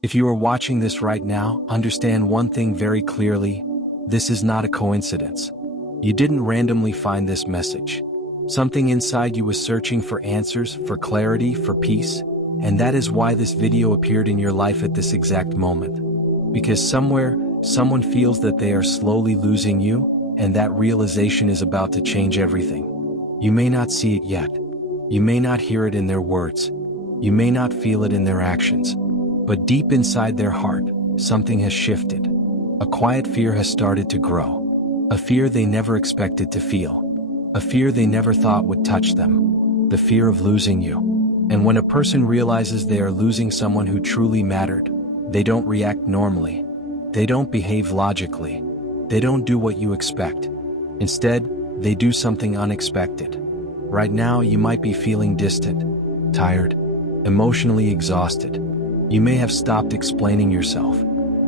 If you are watching this right now, understand one thing very clearly: this is not a coincidence. You didn't randomly find this message. Something inside you was searching for answers, for clarity, for peace, and that is why this video appeared in your life at this exact moment. Because somewhere, someone feels that they are slowly losing you, and that realization is about to change everything. You may not see it yet. You may not hear it in their words. You may not feel it in their actions. But deep inside their heart, something has shifted. A quiet fear has started to grow. A fear they never expected to feel. A fear they never thought would touch them. The fear of losing you. And when a person realizes they are losing someone who truly mattered, they don't react normally. They don't behave logically. They don't do what you expect. Instead, they do something unexpected. Right now, you might be feeling distant, tired, emotionally exhausted. You may have stopped explaining yourself,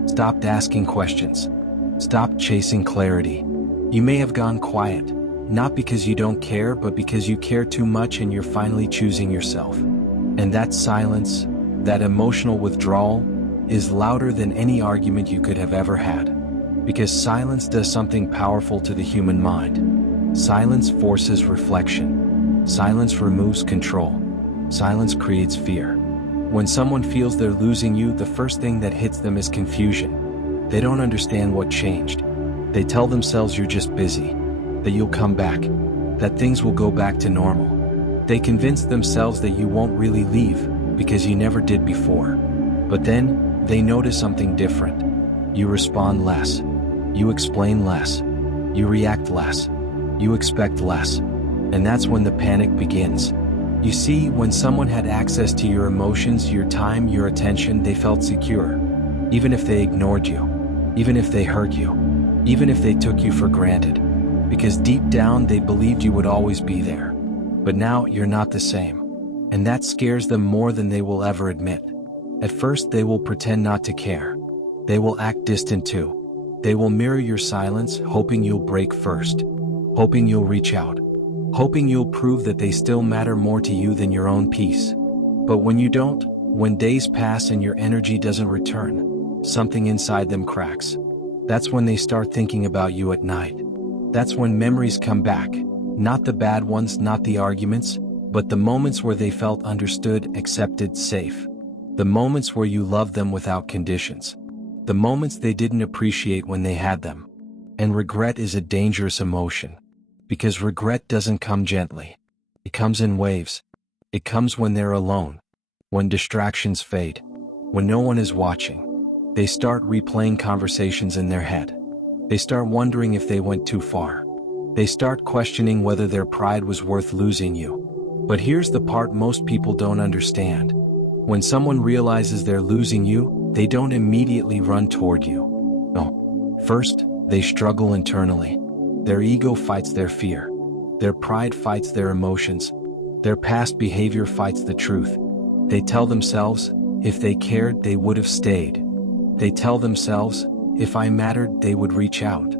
stopped asking questions, stopped chasing clarity. You may have gone quiet, not because you don't care, but because you care too much and you're finally choosing yourself. And that silence, that emotional withdrawal, is louder than any argument you could have ever had. Because silence does something powerful to the human mind. Silence forces reflection. Silence removes control. Silence creates fear. When someone feels they're losing you, the first thing that hits them is confusion. They don't understand what changed. They tell themselves you're just busy, that you'll come back, that things will go back to normal. They convince themselves that you won't really leave because you never did before. But then, they notice something different. You respond less. You explain less. You react less. You expect less. And that's when the panic begins. You see, when someone had access to your emotions, your time, your attention, they felt secure. Even if they ignored you. Even if they hurt you. Even if they took you for granted. Because deep down, they believed you would always be there. But now, you're not the same. And that scares them more than they will ever admit. At first, they will pretend not to care. They will act distant too. They will mirror your silence, hoping you'll break first. Hoping you'll reach out. Hoping you'll prove that they still matter more to you than your own peace. But when you don't, when days pass and your energy doesn't return, something inside them cracks. That's when they start thinking about you at night. That's when memories come back, not the bad ones, not the arguments, but the moments where they felt understood, accepted, safe. The moments where you loved them without conditions. The moments they didn't appreciate when they had them. And regret is a dangerous emotion. Because regret doesn't come gently. It comes in waves. It comes when they're alone. When distractions fade. When no one is watching. They start replaying conversations in their head. They start wondering if they went too far. They start questioning whether their pride was worth losing you. But here's the part most people don't understand. When someone realizes they're losing you, they don't immediately run toward you. No. First, they struggle internally. Their ego fights their fear. Their pride fights their emotions. Their past behavior fights the truth. They tell themselves, if they cared, they would have stayed. They tell themselves, if I mattered, they would reach out.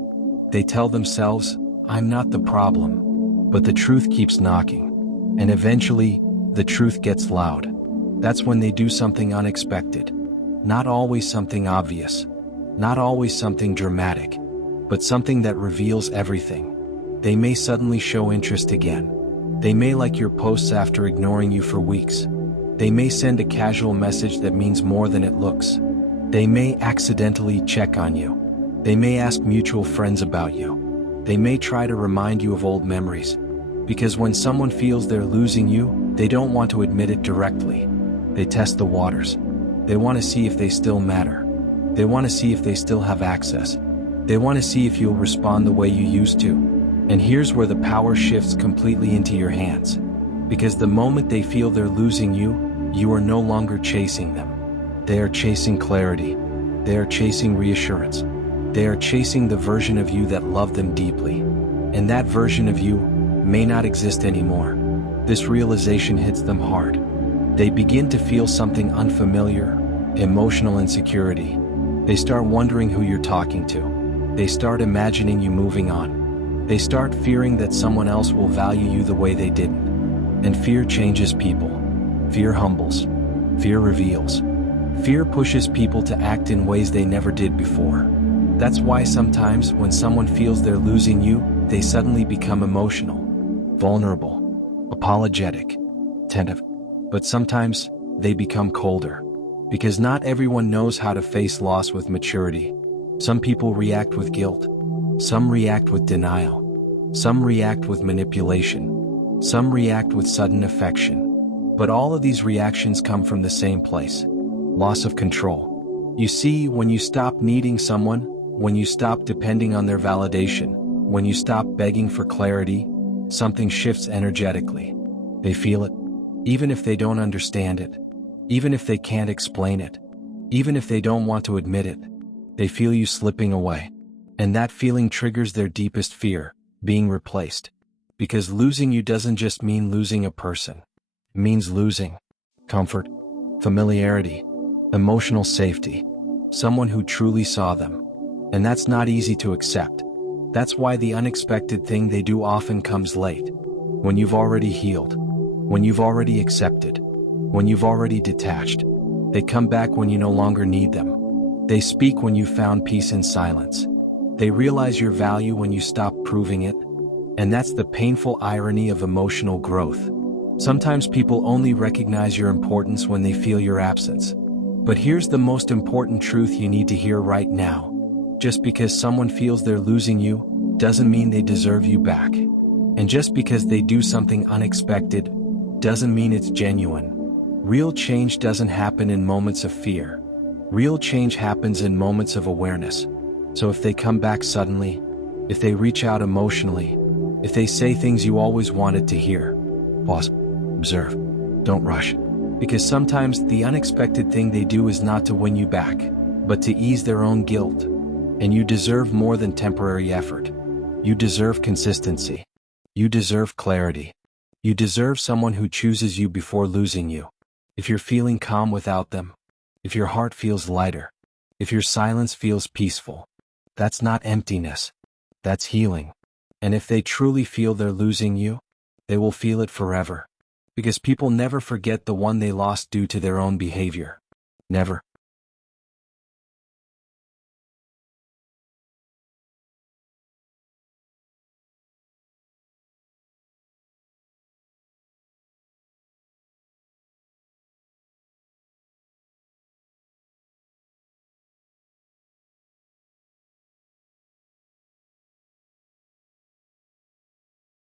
They tell themselves, I'm not the problem. But the truth keeps knocking. And eventually, the truth gets loud. That's when they do something unexpected. Not always something obvious. Not always something dramatic. But something that reveals everything. They may suddenly show interest again. They may like your posts after ignoring you for weeks. They may send a casual message that means more than it looks. They may accidentally check on you. They may ask mutual friends about you. They may try to remind you of old memories. Because when someone feels they're losing you, they don't want to admit it directly. They test the waters. They want to see if they still matter. They want to see if they still have access. They want to see if you'll respond the way you used to. And here's where the power shifts completely into your hands. Because the moment they feel they're losing you, you are no longer chasing them. They are chasing clarity. They are chasing reassurance. They are chasing the version of you that loved them deeply. And that version of you may not exist anymore. This realization hits them hard. They begin to feel something unfamiliar, emotional insecurity. They start wondering who you're talking to. They start imagining you moving on. They start fearing that someone else will value you the way they didn't. And fear changes people. Fear humbles. Fear reveals. Fear pushes people to act in ways they never did before. That's why sometimes when someone feels they're losing you, they suddenly become emotional, vulnerable, apologetic, tentative. But sometimes they become colder. Because not everyone knows how to face loss with maturity. Some people react with guilt. Some react with denial. Some react with manipulation. Some react with sudden affection. But all of these reactions come from the same place: loss of control. You see, when you stop needing someone, when you stop depending on their validation, when you stop begging for clarity, something shifts energetically. They feel it, even if they don't understand it, even if they can't explain it, even if they don't want to admit it. They feel you slipping away. And that feeling triggers their deepest fear: being replaced. Because losing you doesn't just mean losing a person. It means losing comfort, familiarity, emotional safety, someone who truly saw them. And that's not easy to accept. That's why the unexpected thing they do often comes late. When you've already healed. When you've already accepted. When you've already detached. They come back when you no longer need them. They speak when you found peace in silence. They realize your value when you stop proving it. And that's the painful irony of emotional growth. Sometimes people only recognize your importance when they feel your absence. But here's the most important truth you need to hear right now. Just because someone feels they're losing you, doesn't mean they deserve you back. And just because they do something unexpected, doesn't mean it's genuine. Real change doesn't happen in moments of fear. Real change happens in moments of awareness. So if they come back suddenly, if they reach out emotionally, if they say things you always wanted to hear, pause, observe, don't rush. Because sometimes the unexpected thing they do is not to win you back, but to ease their own guilt. And you deserve more than temporary effort. You deserve consistency. You deserve clarity. You deserve someone who chooses you before losing you. If you're feeling calm without them, if your heart feels lighter, if your silence feels peaceful, that's not emptiness. That's healing. And if they truly feel they're losing you, they will feel it forever. Because people never forget the one they lost due to their own behavior. Never.